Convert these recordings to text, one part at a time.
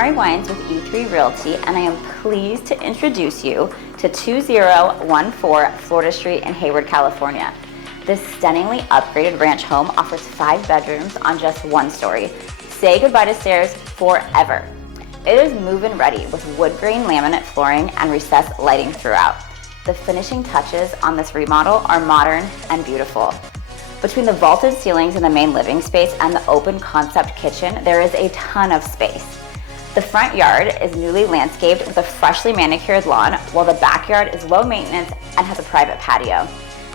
Mari Wines with E3 Realty, and I am pleased to introduce you to 2014 Florida Street in Hayward, California. This stunningly upgraded ranch home offers 5 bedrooms on just 1 story. Say goodbye to stairs forever. It is move-in ready with wood grain laminate flooring and recessed lighting throughout. The finishing touches on this remodel are modern and beautiful. Between the vaulted ceilings in the main living space and the open concept kitchen, there is a ton of space. The front yard is newly landscaped with a freshly manicured lawn, while the backyard is low maintenance and has a private patio.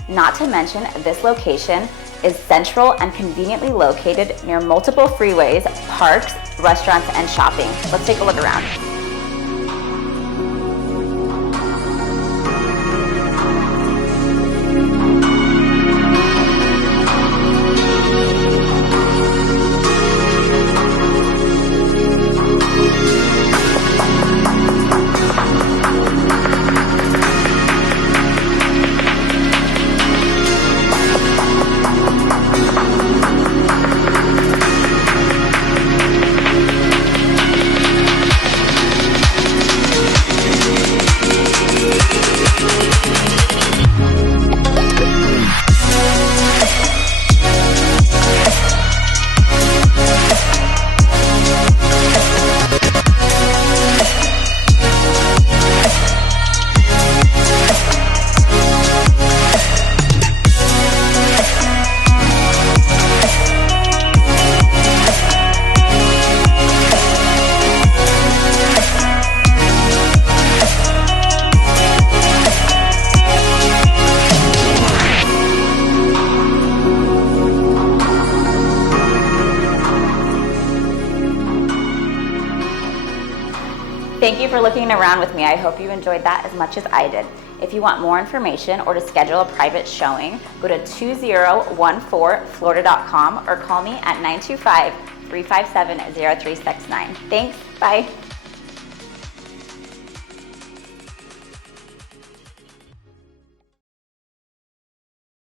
Not to mention, this location is central and conveniently located near multiple freeways, parks, restaurants, and shopping. Let's take a look around. Thank you for looking around with me. I hope you enjoyed that as much as I did. If you want more information or to schedule a private showing, go to 2014florida.com or call me at 925-357-0369. Thanks, bye.